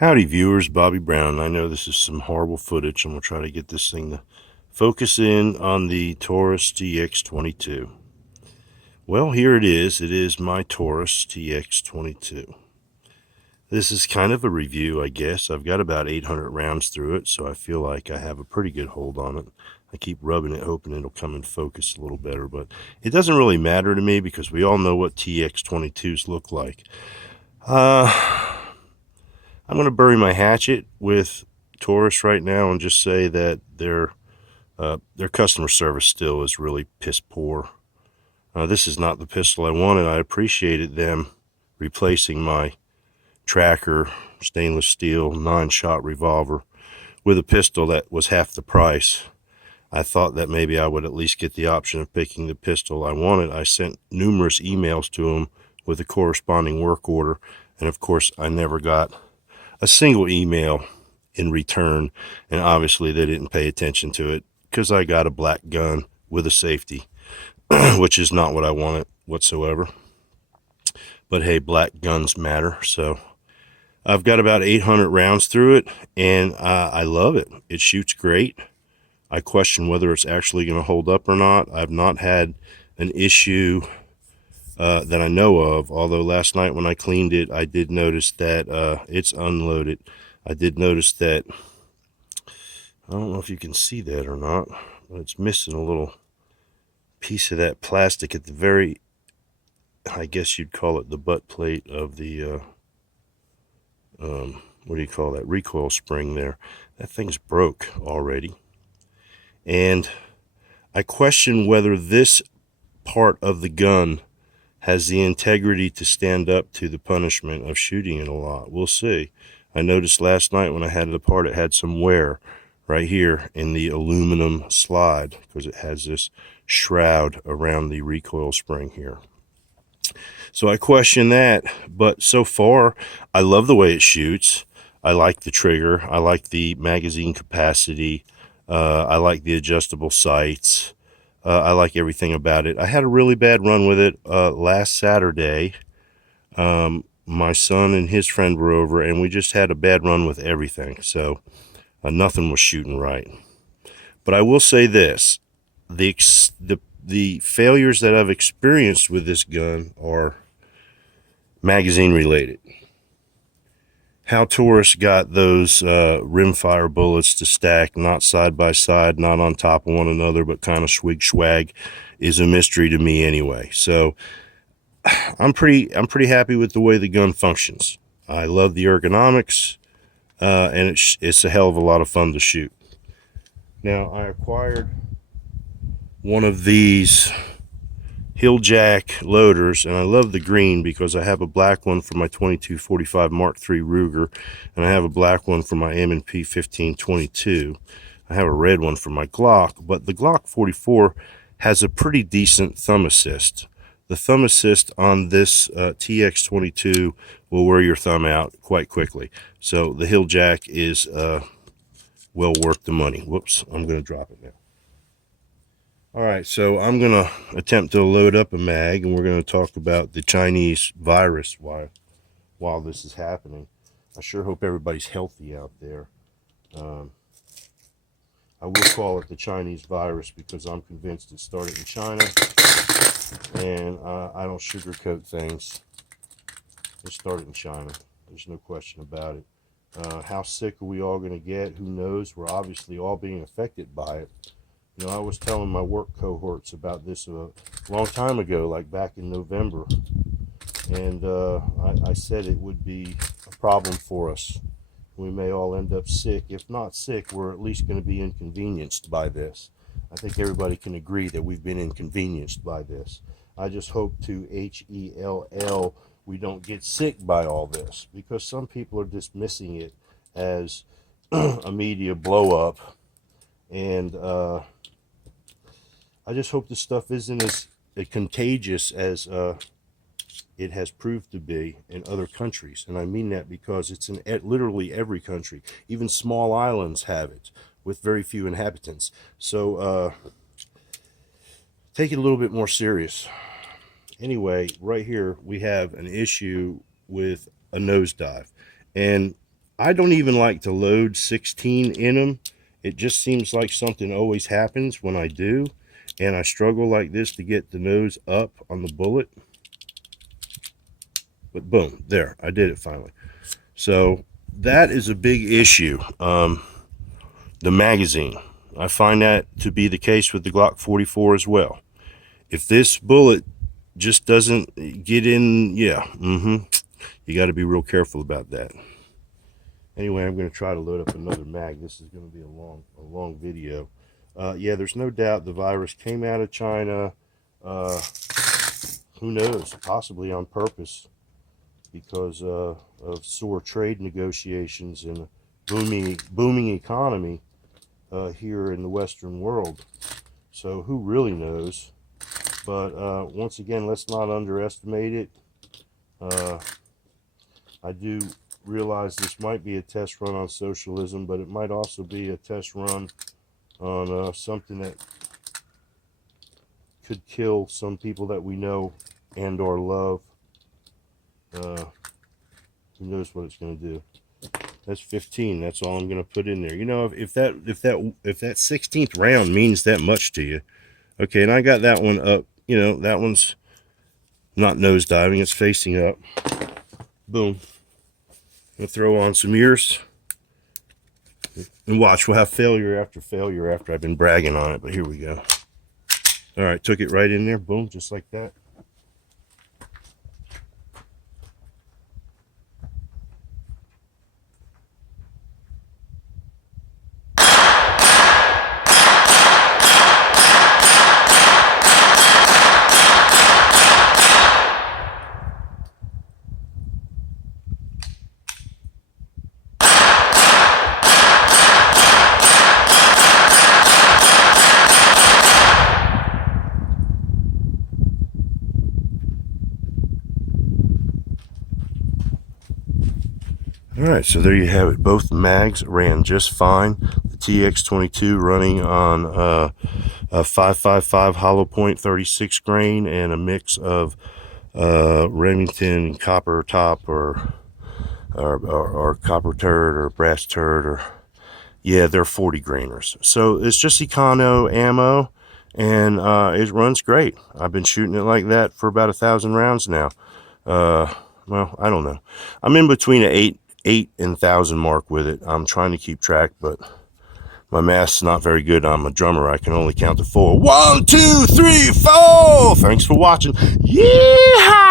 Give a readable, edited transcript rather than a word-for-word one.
Howdy viewers, Bobby Brown. I know this is some horrible footage. I'm going to try to get this thing to focus in on the Taurus TX-22. Well, here it is. It is my Taurus TX-22. This is kind of a review, I guess. I've got about 800 rounds through it, so I feel like I have a pretty good hold on it. I keep rubbing it, hoping it'll come in focus a little better, but it doesn't really matter to me because we all know what TX-22s look like. I'm going to bury my hatchet with Taurus right now and just say that their customer service still is really piss poor. This is not the pistol I wanted. I appreciated them replacing my tracker stainless steel 9-shot revolver with a pistol that was half the price. I thought that maybe I would at least get the option of picking the pistol I wanted. I sent numerous emails to them with a corresponding work order, and of course I never got a single email in return, and obviously they didn't pay attention to it because I got a black gun with a safety, which is not what I wanted whatsoever. But hey, black guns matter. So I've got about 800 rounds through it, and I love it. It shoots great. I question whether it's actually going to hold up or not. I've not had an issue that I know of, although last night when I cleaned it, I did notice that it's unloaded. I did notice that, I don't know if you can see that or not, but it's missing a little piece of that plastic at the very, I guess you'd call it the butt plate of the, what do you call that, recoil spring there. That thing's broke already. And I question whether this part of the gun has the integrity to stand up to the punishment of shooting it a lot. We'll see. I noticed last night when I had it apart, it had some wear right here in the aluminum slide because it has this shroud around the recoil spring here. So I question that, but so far I love the way it shoots. I like the trigger. I like the magazine capacity. I like the adjustable sights. I like everything about it. I had a really bad run with it last Saturday. My son and his friend were over, and we just had a bad run with everything. So nothing was shooting right. But I will say this: the failures that I've experienced with this gun are magazine related. How Taurus got those rimfire bullets to stack not side by side, not on top of one another, but kind of swig swag, is a mystery to me anyway. So I'm pretty happy with the way the gun functions. I love the ergonomics, and it's a hell of a lot of fun to shoot. Now I acquired one of these Hilljack loaders, and I love the green because I have a black one for my 2245 Mark III Ruger, and I have a black one for my M&P 1522. I have a red one for my Glock, but the Glock 44 has a pretty decent thumb assist. The thumb assist on this TX-22 will wear your thumb out quite quickly. So the Hilljack is well worth the money. Whoops, I'm going to drop it now. All right, so I'm going to attempt to load up a mag, and we're going to talk about the Chinese virus while this is happening. I sure hope everybody's healthy out there. I will call it the Chinese virus because I'm convinced it started in China, and I don't sugarcoat things. It started in China. There's no question about it. How sick are we all going to get? Who knows? We're obviously all being affected by it. You know, I was telling my work cohorts about this a long time ago, like back in November, and I said it would be a problem for us. We may all end up sick. If not sick, we're at least going to be inconvenienced by this. I think everybody can agree that we've been inconvenienced by this. I just hope to HELL we don't get sick by all this, because some people are dismissing it as a media blow up, and I just hope this stuff isn't as contagious as it has proved to be in other countries. And I mean that because it's in literally every country. Even small islands have it with very few inhabitants. So take it a little bit more serious. Anyway, right here we have an issue with a nosedive. And I don't even like to load 16 in them. It just seems like something always happens when I do, and I struggle like this to get the nose up on the bullet. But boom, there, I did it finally. So that is a big issue. The magazine, I find that to be the case with the Glock 44 as well. If this bullet just doesn't get in, yeah, you got to be real careful about that. Anyway, I'm going to try to load up another mag. This is going to be a long video. Yeah, there's no doubt the virus came out of China. Who knows? Possibly on purpose, because of sore trade negotiations and a booming economy here in the Western world. So who really knows? But once again, let's not underestimate it. I do realize this might be a test run on socialism, but it might also be a test run on something that could kill some people that we know and or love. Who knows what it's going to do? That's 15. That's all I'm going to put in there. You know, if that 16th round means that much to you, okay. And I got that one up. You know, that one's not nose diving; it's facing up. Boom. I'm gonna throw on some ears and watch. We'll have failure after I've been bragging on it. But here we go. All right, took it right in there. Boom, just like that. All right, so there you have it. Both mags ran just fine. The TX-22 running on a 5.55 hollow point 36 grain and a mix of Remington copper top or copper turd or brass turd, or yeah, they're 40 grainers. So it's just econo ammo, and it runs great. I've been shooting it like that for about 1,000 rounds now. Well, I don't know. I'm in between an 8 and 1,000 mark with it. I'm trying to keep track, but my math's not very good. I'm a drummer. I can only count to 4. 1, 2, 3, 4. Thanks for watching. Yeehaw!